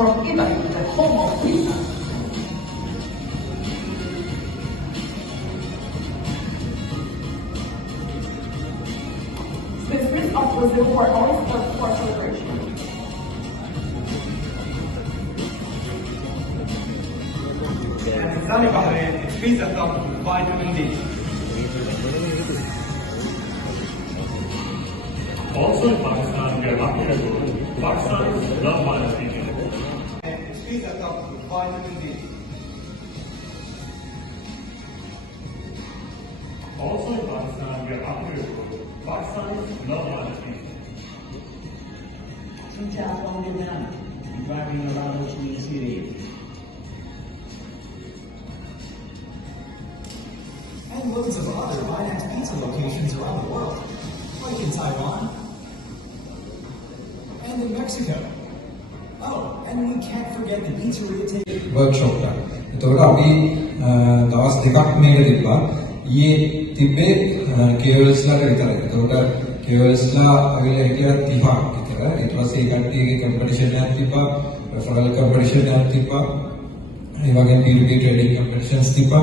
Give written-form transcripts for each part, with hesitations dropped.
from Italy, the home of pizza. Citizens of Brazil were always for celebration. And sunny Bahrain, it's pizza top vitamin D. Also in Pakistan, we are lucky as well. Pakistan love Binance speaking. And it's pizza top vitamin D. Also in Pakistan, we are lucky as well. Pakistan love Binance speaking. Ciao, regarding around Sri And loads of other Binance Pizza locations around the world, like in Taiwan and in Mexico. Oh, and we can't forget the pizzeria table. workshop එක. එතකොට අපි දවස් දෙකක් මේක තිබ්බා. ඊයේ තිබ්බේ KOLsලාට විතරයි. එතකොට KOLsලා අවිල හිටියා 30ක් විතර. ඊට පස්සේ ඒ කට්ටියගේ කම්පිටිෂන් එකක් තිබ්බා. referral කම්පිටිෂන් එකක් තිබ්බා. ඒ වගේම P2P trading competitions තිබ්බා.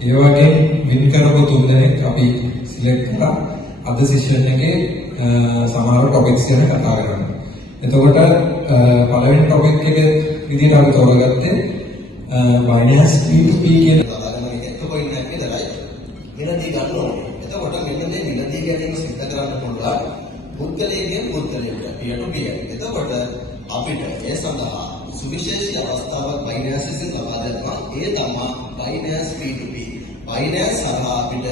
ඒ වගේ වින් කරපු තුන් දෙනෙක් අපි සිලෙක්ට් කරලා අද සෙෂන් එකේ සමහර ටොපික්ස් ගැන කතා කරනවා. එතකොට පළවෙනි ටොපික් එක විදිහට අපි තෝරගත්තේ Binance P2P කියන කොයින් එකක් විතරයි. වෙනදී ගන්න ඕනේ. එතකොට මෙන්න මේ වෙනදී ගැනීම සිද්ධ කරන්න පුළුවන් පුද්ගලයෙක්ගෙන් පුද්ගලයෙකුට peer to peer. එතකොට අපිට ඒ සඳහා සුවිශේෂී අවස්ථාවක් Binance විසින් ලබා දෙනවා. ඒ තමයි Binance P2P. Binance හරහා අපිට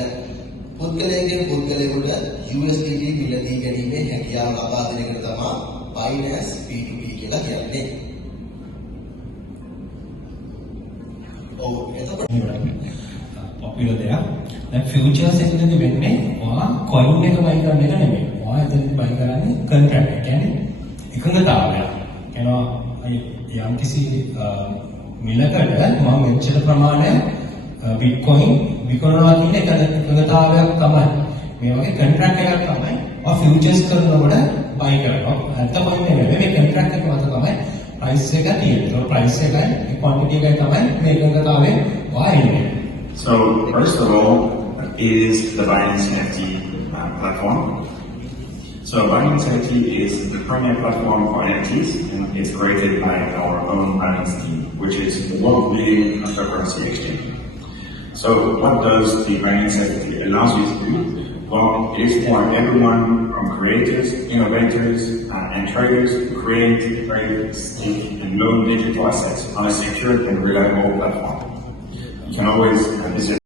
පුද්ගලයෙක්ගෙන් පුද්ගලයෙකුට USDT මිලදී ගැනීමේ හැකියාව ලබා දෙන එක තමයි Binance P2P කියලා කියන්නේ. පොපියුලර් දෙයක්. දැන් ෆියුචර්ස් එකකදී වෙන්නේ ඔයා කොයින් එක බයි කරන එක නෙමෙයි. ඔයා එතනදී බයි කරන්නේ කොන්ට්‍රැක්ට් එක. කියන්නේ එකඟතාවයක්. එනවා යම්කිසි මිලකට මම මෙච්චර ප්‍රමාණයක් බිට්කොයින් විකුණනවා කියන එකඟතාවයක් තමයි. මේ වගේ කොන්ට්‍රැක්ට් එකක් තමයි ඔයා ෆියුචර්ස් කරනකොට බයි කරනවා. අතපොයින් නෙමෙයි මේ කොන්ට්‍රැක්ට් එක මත තමයි price එක තියෙන්නේ. ඒක price එකයි ඒ quantity එකයි තමයි මේ එකඟතාවයෙන් ඔයා එන්නේ. So, first of all, is the Binance NFT platform. So, Binance NFT is the premier platform for NFTs, and it's created by our own Binance team, which is the world leading cryptocurrency exchange. So, what does the Binance NFT allows you to do? Well, it is for everyone from creators, innovators, and traders to create, trade, stake, and loan digital assets on a secure and reliable platform. You can always visit